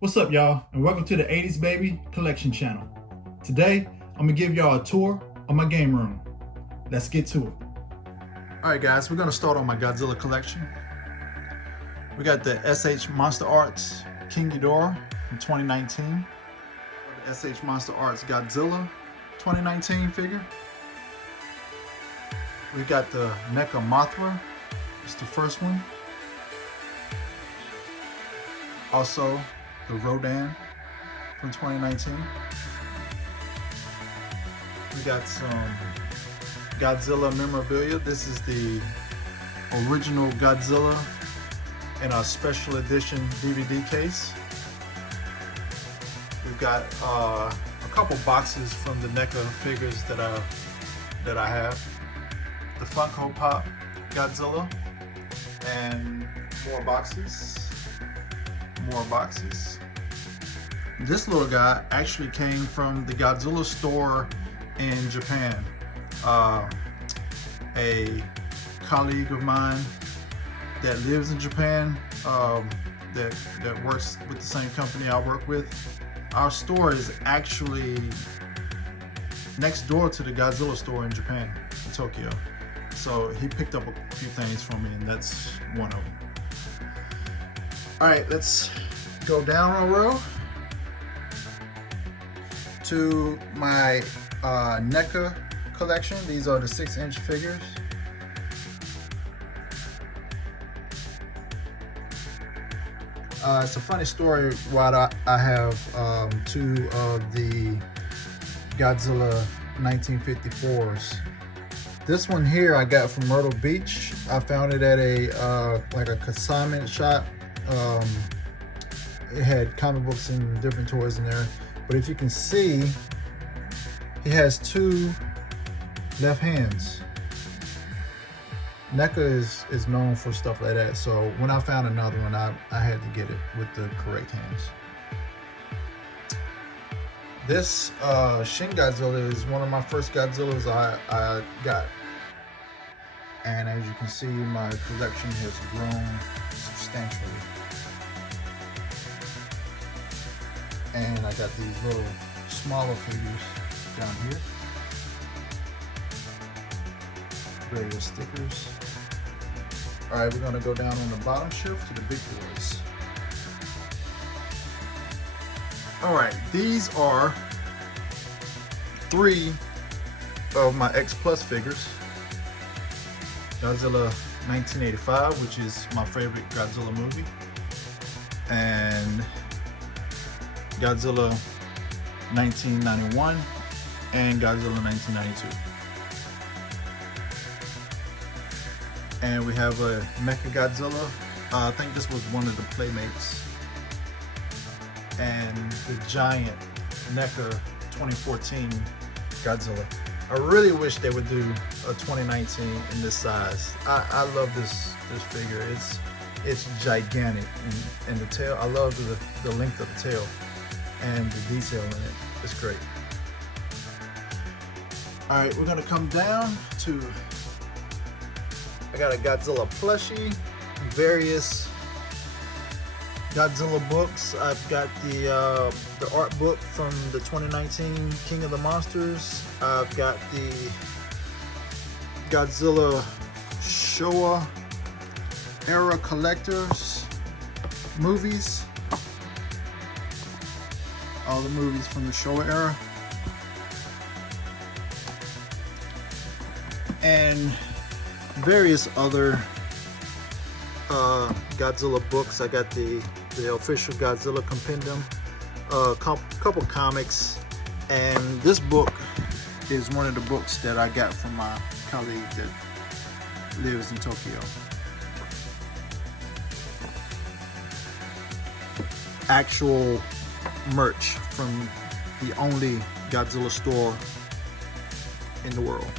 What's up, y'all, and welcome to the 80s Baby Collection Channel. Today, I'm gonna give y'all a tour of my game room. Let's get to it. All right, guys, we're gonna start on my Godzilla collection. We got the SH Monster Arts King Ghidorah from 2019. The SH Monster Arts Godzilla 2019 figure. We got the Mecha Mothra. It's the first one. Also, the Rodan from 2019. We got some Godzilla memorabilia. This is the original Godzilla in a special edition DVD case. We've got a couple boxes from the NECA figures that I have. The Funko Pop Godzilla, and more boxes. This little guy actually came from the Godzilla store in Japan. A colleague of mine that lives in Japan, that works with the same company I work with. Our store is actually next door to the Godzilla store in Japan, in Tokyo. So he picked up a few things from me, and that's one of them. All right, let's go down a row to my NECA collection. These are the 6-inch figures. It's a funny story why I have two of the Godzilla 1954s. This one here I got from Myrtle Beach. I found it at a like a consignment shop. It had comic books and different toys in there, but if you can see, he has two left hands. NECA is known for stuff like that, so when I found another one, I had to get it with the correct hands. This Shin Godzilla is one of my first Godzillas I got, and as you can see, my collection has grown substantially. And I got these little smaller figures down here. Various stickers. All right, we're gonna go down on the bottom shelf to the big boys. All right, these are 3 of my X Plus figures. Godzilla 1985, which is my favorite Godzilla movie, and Godzilla 1991 and Godzilla 1992. And we have a Mecha Godzilla. I think this was one of the Playmates. And the giant NECA 2014 Godzilla. I really wish they would do a 2019 in this size. I love this figure. It's gigantic, and the tail. I love the length of the tail and the detail in it. It's great. All right, we're gonna come down to. I got a Godzilla plushie, various Godzilla books. I've got the art book from the 2019 King of the Monsters. I've got the Godzilla Showa era collectors movies. All the movies from the Showa era. And various other Godzilla books. I got the official Godzilla compendium, a couple comics, and this book is one of the books that I got from my colleague that lives in Tokyo. Actual merch from the only Godzilla store in the world.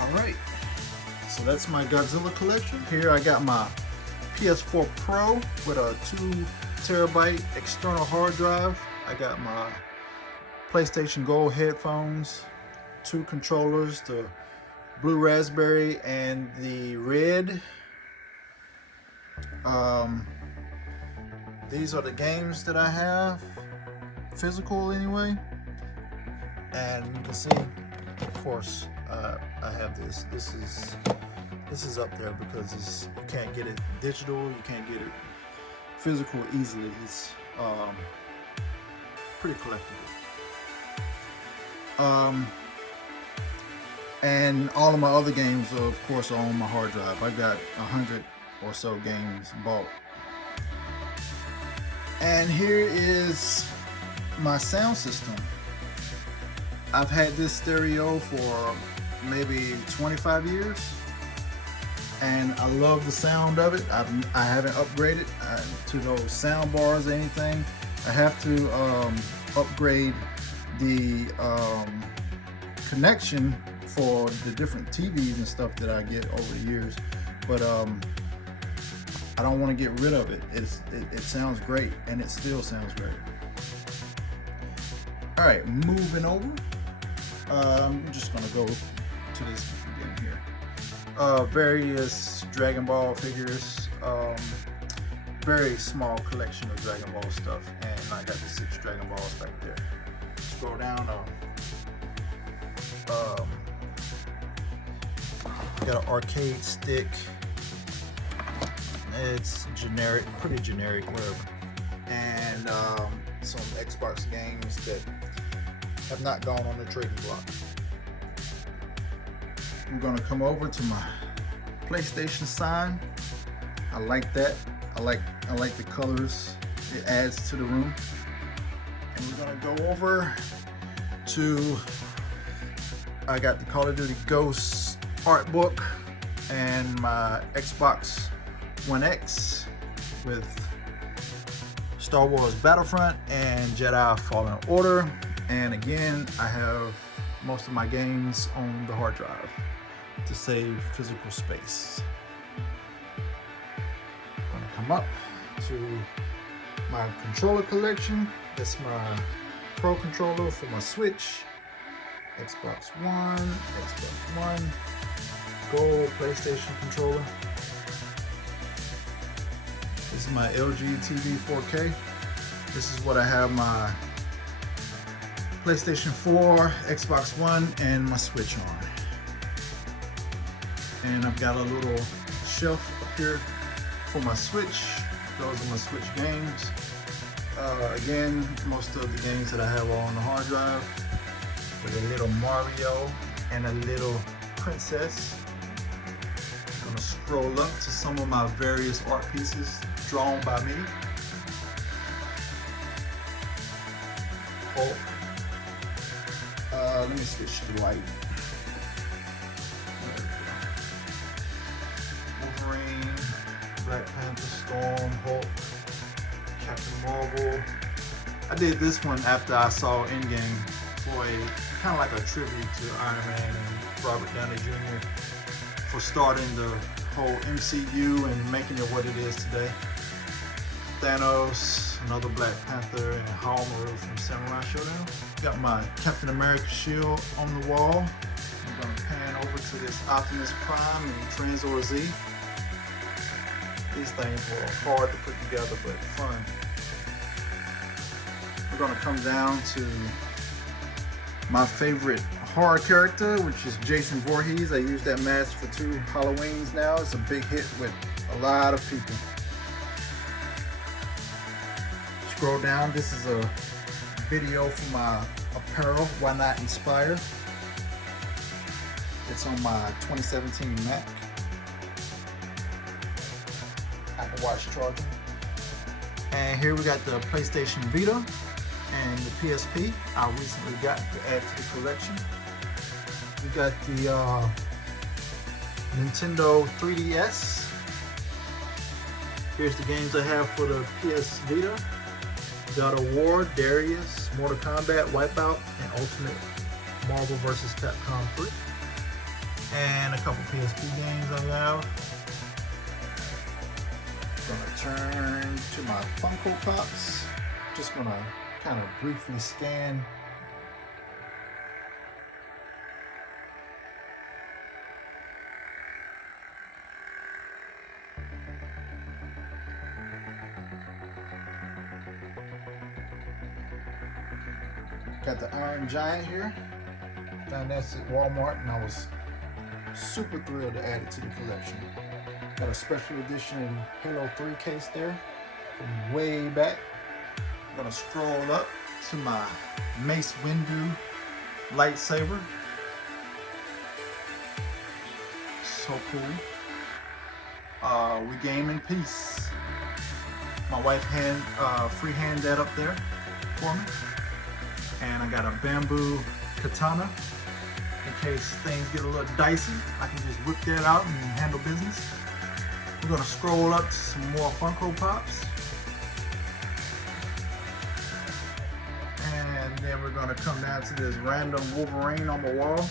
Alright, so that's my Godzilla collection. Here I got my PS4 Pro with a 2TB external hard drive. I got my PlayStation Gold headphones, 2 controllers, the blue raspberry and the red. Um, these are the games that I have, physical anyway. And you can see, of course, I have this. This is up there because you can't get it digital, you can't get it physical easily. It's pretty collectible. And all of my other games, of course, are on my hard drive. I got 100 or so games bought. And here is my sound system. I've had this stereo for maybe 25 years, and I love the sound of it. I haven't upgraded to those sound bars or anything. I have to upgrade the connection for the different TVs and stuff that I get over the years, but I don't want to get rid of it. It sounds great, and it still sounds great. All right, moving over. I'm just gonna go to this again here. Various Dragon Ball figures. Very small collection of Dragon Ball stuff, and I got the 6 Dragon Balls back there. Scroll down. Got an arcade stick. It's generic, pretty generic, whatever. And some Xbox games that have not gone on the trading block. I'm gonna come over to my PlayStation sign. I like that. I like the colors it adds to the room. And we're gonna go over to, I got the Call of Duty Ghosts art book and my Xbox One X with Star Wars Battlefront and Jedi Fallen Order. And again, I have most of my games on the hard drive to save physical space. I'm gonna come up to my controller collection. That's my Pro controller for my Switch, Xbox One, Gold PlayStation controller. This is my LG TV 4K. This is what I have my PlayStation 4, Xbox One, and my Switch on. And I've got a little shelf up here for my Switch. Those are my Switch games. Again, most of the games that I have are on the hard drive, with a little Mario and a little Princess. I'm gonna scroll up to some of my various art pieces drawn by me. Hulk. Let me switch to light. Wolverine, Black Panther, Storm, Hulk, Captain Marvel. I did this one after I saw Endgame for a kind of like a tribute to Iron Man and Robert Downey Jr. for starting the whole MCU and making it what it is today. Thanos, another Black Panther, and Hallmark from Samurai Shodown. Got my Captain America shield on the wall. I'm gonna pan over to this Optimus Prime and Tranzor Z. These things were hard to put together, but fun. We're gonna come down to my favorite horror character, which is Jason Voorhees. I used that mask for 2 Halloweens now. It's a big hit with a lot of people. Scroll down. This is a video for my apparel, Why Not Inspire. It's on my 2017 Mac. Apple Watch charger. And here we got the PlayStation Vita and the PSP I recently got to add to the collection. We got the Nintendo 3DS. Here's the games I have for the PS Vita. God of War, Darius, Mortal Kombat, Wipeout, and Ultimate Marvel vs. Capcom 3. And a couple PSP games I have. Gonna turn to my Funko Pops. Just gonna kind of briefly scan. Got the Iron Giant here. Found this at Walmart and I was super thrilled to add it to the collection. Got a special edition Halo 3 case there from way back. I'm gonna scroll up to my Mace Windu lightsaber. So cool. We game in peace. My wife freehand that up there for me. And I got a bamboo katana in case things get a little dicey. I can just whip that out and handle business. We're gonna scroll up to some more Funko Pops. And then we're gonna come down to this random Wolverine on the wall.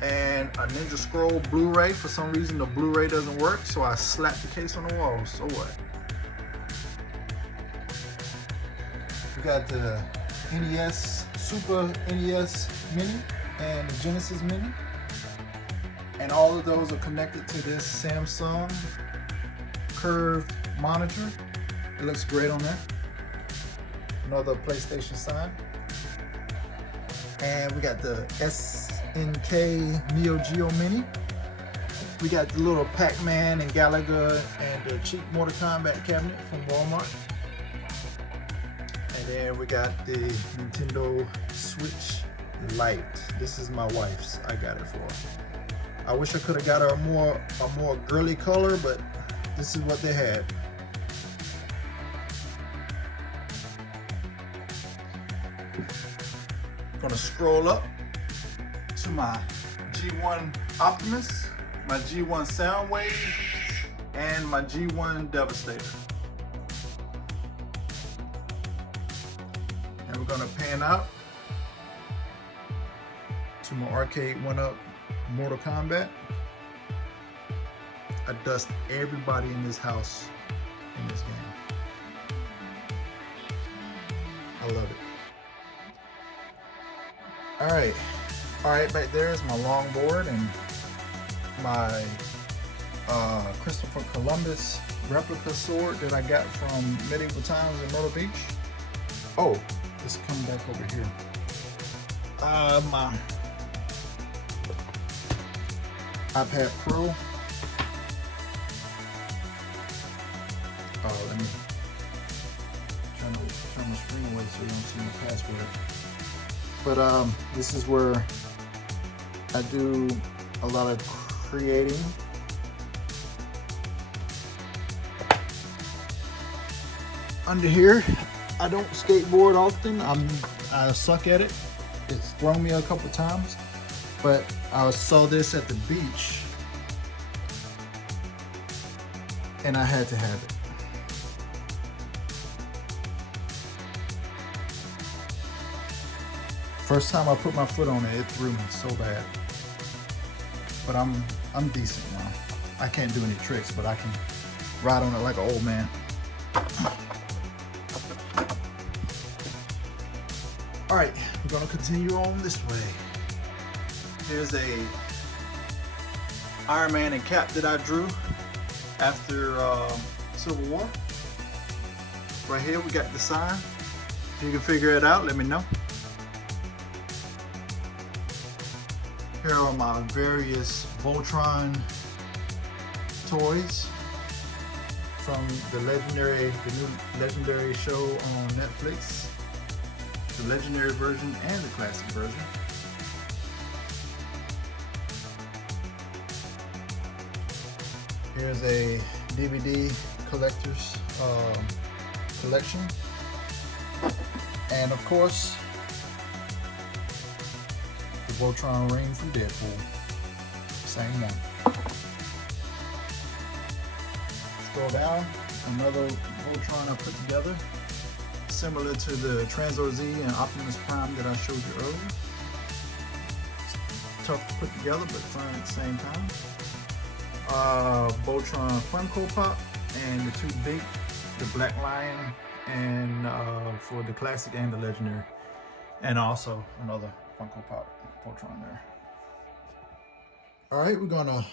And a Ninja Scroll Blu-ray. For some reason the Blu-ray doesn't work, so I slapped the case on the wall. So what? We got the NES, Super NES Mini and the Genesis Mini. And all of those are connected to this Samsung curved monitor. It looks great on there. Another PlayStation sign. And we got the SNK Neo Geo Mini. We got the little Pac-Man and Galaga and the cheap Mortal Kombat cabinet from Walmart. And then we got the Nintendo Switch Lite. This is my wife's. I got it for her. I wish I could have got her a more girly color, but this is what they had. Gonna scroll up to my G1 Optimus, my G1 Soundwave, and my G1 Devastator. And we're gonna pan out to my arcade 1-up Mortal Kombat. I dust everybody in this house in this game. I love it. All right, back there is my longboard and my Christopher Columbus replica sword that I got from Medieval Times in Myrtle Beach. Oh, let's come back over here. My iPad Pro. Oh, let me turn my screen away so you don't see my password. But this is where I do a lot of creating. Under here, I don't skateboard often. I suck at it. It's thrown me a couple times, but I saw this at the beach and I had to have it. First time I put my foot on it, it threw me so bad. But I'm decent now. I can't do any tricks, but I can ride on it like an old man. All right, we're gonna continue on this way. Here's a Iron Man and Cap that I drew after Civil War. Right here, we got the sign. If you can figure it out, let me know. Here are my various Voltron toys from the new Legendary show on Netflix. The Legendary version and the classic version. Here's a DVD collector's collection. And of course, the Voltron ring from Deadpool. Same one. Scroll down, another Voltron I put together. Similar to the Transor Z and Optimus Prime that I showed you earlier. It's tough to put together, but fun at the same time. Voltron Funko Pop and the two big, the Black Lion and for the classic and the legendary, and also another Funko Pop Voltron there. All right, we're gonna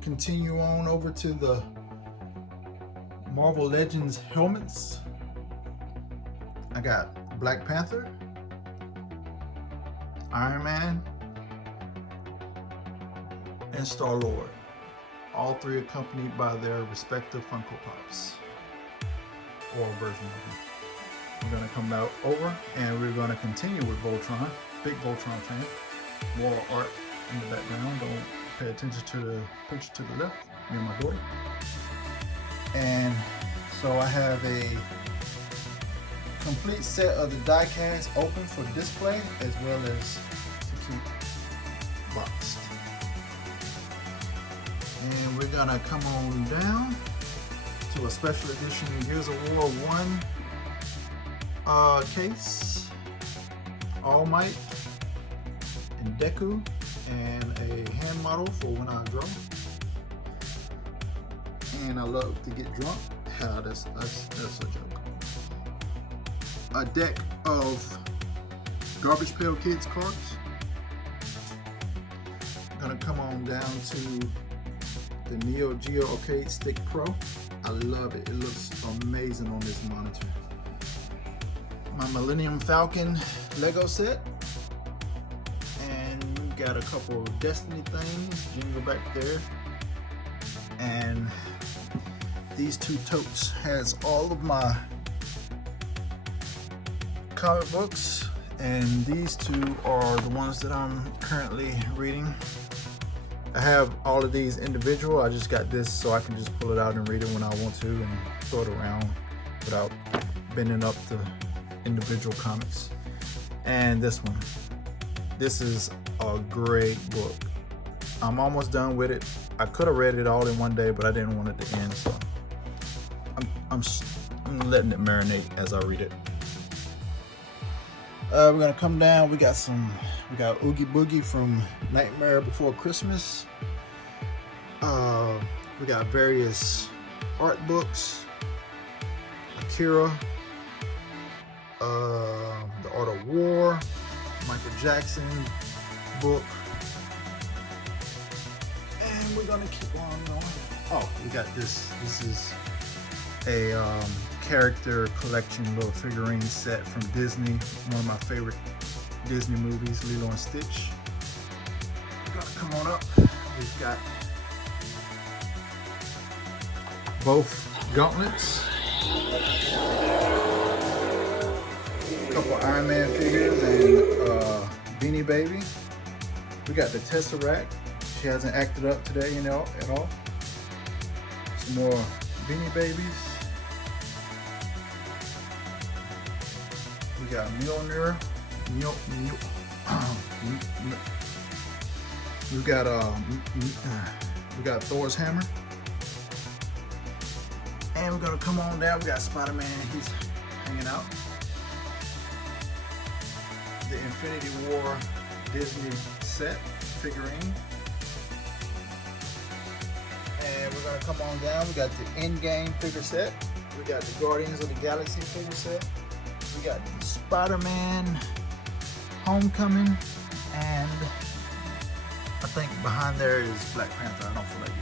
continue on over to the Marvel Legends helmets. I got Black Panther, Iron Man, and Star-Lord. All three accompanied by their respective Funko Pops, or version of them. We're gonna come out over and we're gonna continue with Voltron. Big Voltron fan. Wall art in the background. Don't pay attention to the picture to the left. Me and my daughter. And so I have a complete set of the die cast open for display as well as to keep boxed. And we're gonna come on down to a special edition Gears of War 1 case, All Might, and Deku, and a hand model for when I draw. And I love to get drunk. That's a joke. A deck of Garbage Pail Kids cards. Gonna come on down to the Neo Geo Arcade Stick Pro. I love it. It looks amazing on this monitor. My Millennium Falcon Lego set. And we got a couple of Destiny things. Jingle back there. And these two totes has all of my comic books. And these two are the ones that I'm currently reading. I have all of these individual. I just got this so I can just pull it out and read it when I want to and throw it around without bending up the individual comics. And this one. This is a great book. I'm almost done with it. I could have read it all in one day, but I didn't want it to end, so I'm letting it marinate as I read it. We're gonna come down. We got Oogie Boogie from Nightmare Before Christmas. We got various art books. Akira, The Art of War, Michael Jackson book. And we're gonna keep on going. Oh, we got this. This is a character collection little figurine set from Disney. One of my favorite Disney movies, Lilo and Stitch. We're gonna come on up. We've got both gauntlets, a couple Iron Man figures, and Beanie Baby. We got the Tesseract. She hasn't acted up today, you know, at all. Some more Beanie Babies. We got Mjolnir. We got Thor's hammer. And we're gonna come on down. We got Spider-Man. He's hanging out. The Infinity War Disney set figurine. And we're gonna come on down. We got the Endgame figure set. We got the Guardians of the Galaxy figure set. We got Spider-Man Homecoming, and I think behind there is Black Panther. I don't feel like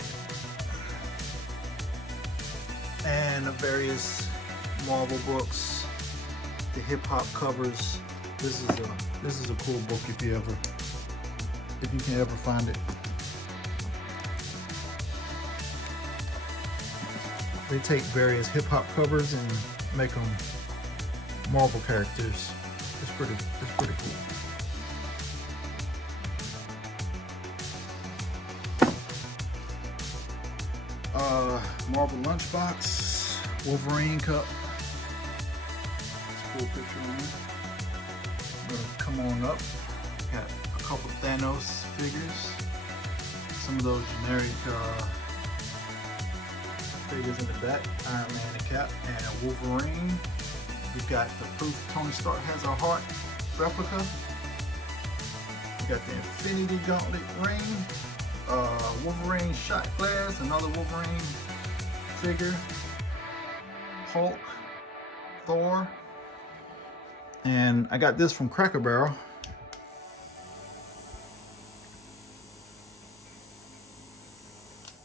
it. And the various Marvel books, the hip hop covers. This is a cool book if you can ever find it. They take various hip hop covers and make them Marvel characters. It's pretty cool. Marvel lunchbox, Wolverine cup. It's a cool picture on there. I'm gonna come on up. Got a couple Thanos figures. Some of those generic figures in the back. Iron Man and Cap and Wolverine. We've got the proof Tony Stark has a heart replica. We got the Infinity Gauntlet ring. Wolverine shot glass, another Wolverine figure. Hulk, Thor. And I got this from Cracker Barrel.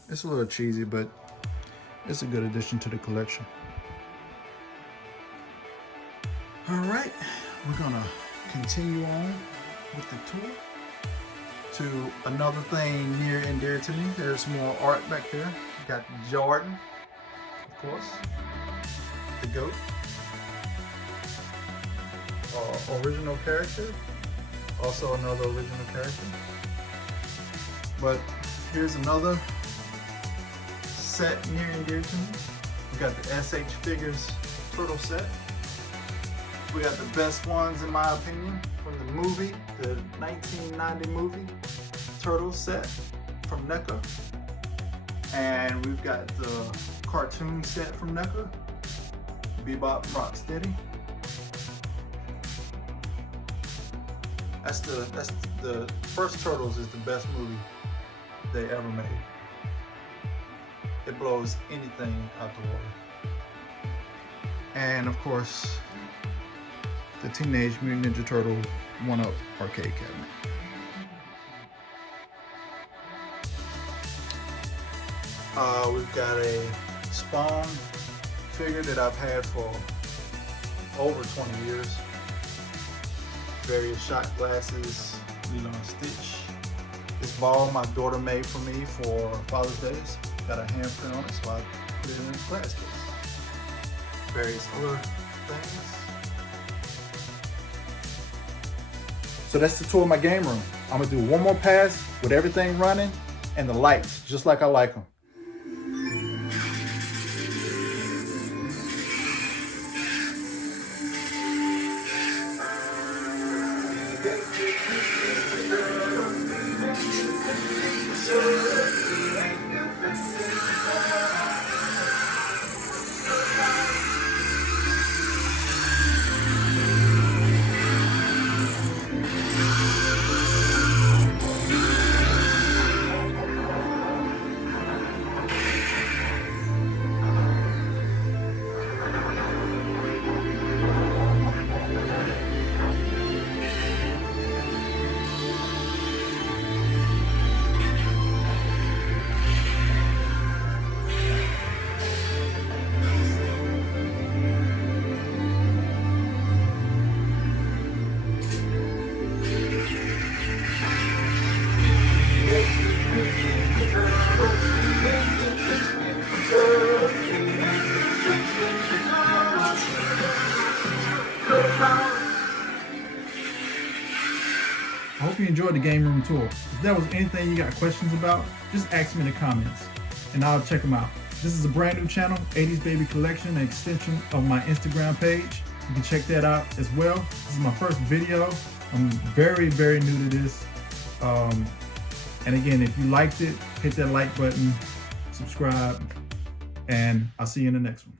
It's a little cheesy, but it's a good addition to the collection. All right, we're gonna continue on with the tour to another thing near and dear to me. There's more art back there. You got Jordan, of course, the GOAT, original character, also another original character. But here's another set near and dear to me. We got the SH Figures turtle set. We got the best ones, in my opinion, from the movie, the 1990 movie, Turtle set from NECA. And we've got the cartoon set from NECA, Bebop Rocksteady. That's the first Turtles is the best movie they ever made. It blows anything out the water. And of course, the Teenage Mutant Ninja Turtle 1-Up arcade cabinet. We've got a Spawn figure that I've had for over 20 years. Various shot glasses, Lilo and Stitch. This ball my daughter made for me for Father's Day. Got a handprint on it, so I put it in a glass case. Various other things. So that's the tour of my game room. I'm gonna do one more pass with everything running and the lights, just like I like them. I hope you enjoyed the game room tour. If there was anything you got questions about, just ask me in the comments and I'll check them out. This is a brand new channel, 80s Baby Collection, an extension of my Instagram page. You can check that out as well. This is my first video. I'm very, very new to this. And again, if you liked it, hit that like button, subscribe, and I'll see you in the next one.